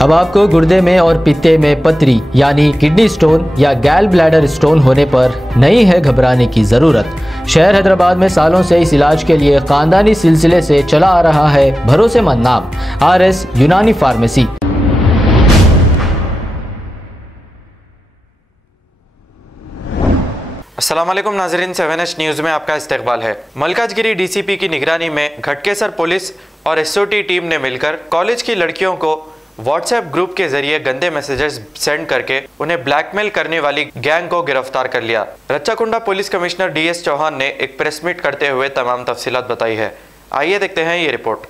अब आपको गुर्दे में और पित्ते में पथरी यानी किडनी स्टोन या गैल ब्लैडर स्टोन होने पर नहीं है घबराने की ज़रूरत। शहर हैदराबाद में सालों से इस इलाज के लिए खानदानी सिलसिले से चला आ रहा है भरोसेमंद नाम RS यूनानी फार्मेसी। अस्सलाम वालेकुम नाज़रीन, 7H न्यूज़ में आपका इस्तकबाल है। मलकाजगिरी DCP की निगरानी में घटकेसर पुलिस और SOT टीम ने मिलकर कॉलेज की लड़कियों को व्हाट्सएप ग्रुप के जरिए गंदे मैसेजेस सेंड करके उन्हें ब्लैकमेल करने वाली गैंग को गिरफ्तार कर लिया। Rachakonda police commissioner DS Chauhan ने एक प्रेस मीट करते हुए तमाम तफसीलात बताई है। आइए देखते हैं ये रिपोर्ट।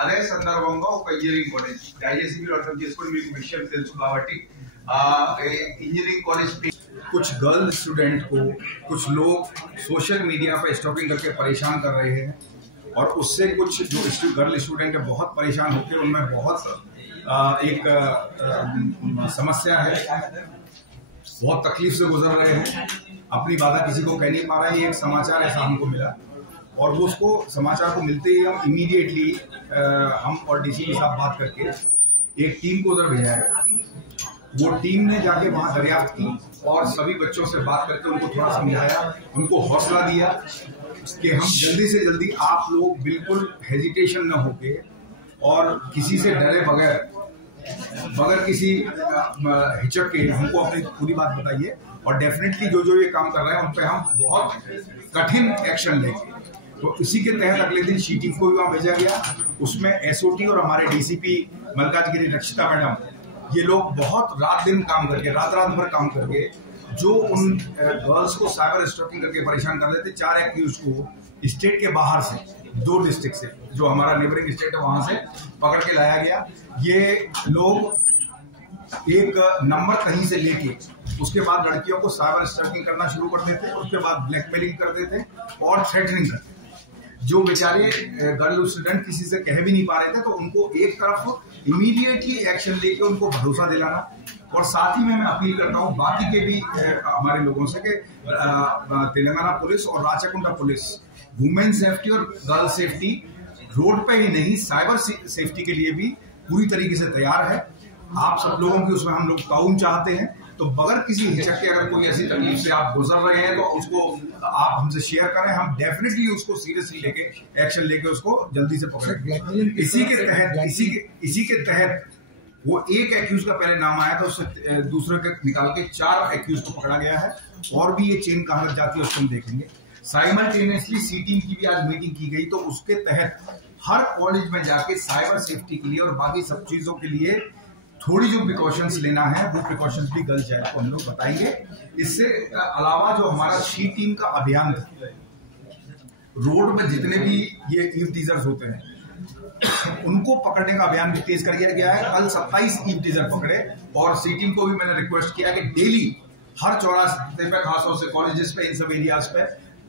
అదే సందర్భంగా ఒక ఇంజనీరింగ్ కాలేజ్ దయచేసి మీరు అర్థం చేసుకొని మీకు విషయం తెలుసు కాబట్టి इंजीनियरिंग कॉलेज कुछ गर्ल स्टूडेंट को कुछ लोग सोशल मीडिया पर स्टॉकिंग करके परेशान कर रहे हैं और उससे कुछ जो गर्ल स्टूडेंट है बहुत परेशान होकर उनमें बहुत एक समस्या है, बहुत तकलीफ से गुजर रहे हैं, अपनी बात किसी को कह नहीं पा रहे हैं। एक समाचार ऐसा हमको मिला और वो उसको समाचार को मिलते ही हम इमीडिएटली हम और DCP साहब बात करके एक टीम को उधर भेजा। वो टीम ने जाके वहां दरियाफ्त की और सभी बच्चों से बात करके उनको थोड़ा समझाया, उनको हौसला दिया कि हम जल्दी से जल्दी आप लोग बिल्कुल हेजिटेशन न होके और किसी से डरे बगैर किसी हिचक के हमको अपनी पूरी बात बताइए और डेफिनेटली जो जो ये काम कर रहे हैं उन पे हम बहुत कठिन एक्शन लेंगे। तो इसी के तहत अगले दिन शी टीम को भी वहां भेजा गया। उसमें SOT और हमारे DCP मलकाजगिरी रक्षिता मैडम, ये लोग बहुत रात दिन काम करके रात भर काम करके जो उन गर्ल्स को साइबर स्टॉकिंग करके परेशान कर देते। 4 एक्यूज को स्टेट के बाहर से 2 डिस्ट्रिक्ट से जो हमारा नेबरिंग स्टेट है वहां से पकड़ के लाया गया। ये लोग एक नंबर कहीं से लेके उसके बाद लड़कियों को साइबर स्टॉकिंग करना शुरू कर देते, उसके बाद ब्लैकमेलिंग कर देते और थ्रेटनिंग करते। जो बेचारे गर्ल स्टूडेंट किसी से कह भी नहीं पा रहे थे तो उनको एक तरफ इमीडिएटली एक्शन लेके उनको भरोसा दिलाना और साथ ही में मैं अपील करता हूँ बाकी के भी हमारे लोगों से कि तेलंगाना पुलिस और राचाकुंडा पुलिस वुमेन सेफ्टी और गर्ल सेफ्टी रोड पे ही नहीं साइबर सेफ्टी के लिए भी पूरी तरीके से तैयार है। आप सब लोगों की उसमें हम लोग ताउन चाहते हैं, तो बगैर किसी हिचक के अगर कोई ऐसी तकलीफ से आप गुजर रहे हैं तो उसको आप हमसे शेयर करें, हम डेफिनेटली उसको सीरियसली लेके एक्शन लेके उसको जल्दी से पकड़ेंगे। इसी के तहत वो एक एक्यूज का पहले नाम आया था, उससे दूसरे के निकाल के 4 एक्यूज को पकड़ा गया है और भी ये चेन कहां तक जाती है उसको हम देखेंगे। साइमल्टेनियसली सी टीम की भी आज मीटिंग की गई, तो उसके तहत हर कॉलेज में जाके साइबर सेफ्टी के लिए और बाकी सब चीजों के लिए थोड़ी जो प्रिकॉशंस लेना है वो प्रिकॉशंस भी गर्ल्स चाइल्ड को हम लोग बताएंगे। इससे अलावा जो हमारा शी टीम का अभियान था, रोड में जितने भी ये ईव टीजर्स होते हैं उनको पकड़ने का अभियान भी तेज कर दिया गया है। कल 27 ईव टीजर पकड़े और सी टीम को भी मैंने रिक्वेस्ट किया कि डेली हर चौराहे पे खासतौर से कॉलेजेस पे इन सब एरियाज पे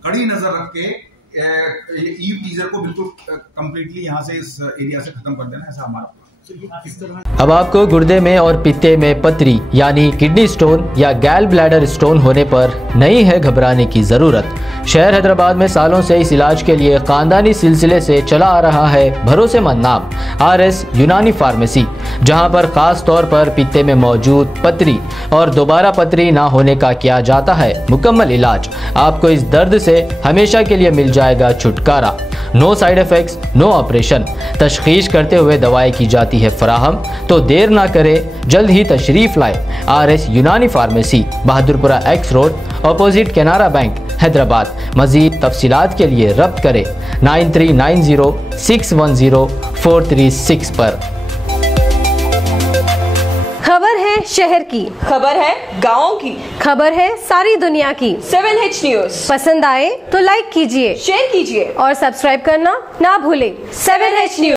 कड़ी नजर रख के ईव टीजर को बिल्कुल कंप्लीटली यहाँ से इस एरिया से खत्म कर देना, ऐसा हमारा। अब आपको गुर्दे में और पित्ते में पथरी यानी किडनी स्टोन या गैल ब्लैडर स्टोन होने पर नहीं है घबराने की ज़रूरत। शहर हैदराबाद में सालों से इस इलाज के लिए खानदानी सिलसिले से चला आ रहा है भरोसेमंद नाम RS यूनानी फार्मेसी, जहां पर खास तौर पर पित्ते में मौजूद पथरी और दोबारा पथरी ना होने का किया जाता है मुकम्मल इलाज। आपको इस दर्द से हमेशा के लिए मिल जाएगा छुटकारा। No side effects, no operation, तशखीस करते हुए दवाएं की जाती है फराहम। तो देर ना करें, जल्द ही तशरीफ लाए RS Unani pharmacy, Bahadurpura X road, opposite Canara bank, Hyderabad. मजीद तफसीलात के लिए रब्त करें 9390610436 पर। खबर है शहर की, खबर है गाँव की, खबर है सारी दुनिया की। 7H न्यूज़ पसंद आए तो लाइक कीजिए, शेयर कीजिए और सब्सक्राइब करना ना भूलें। 7H news.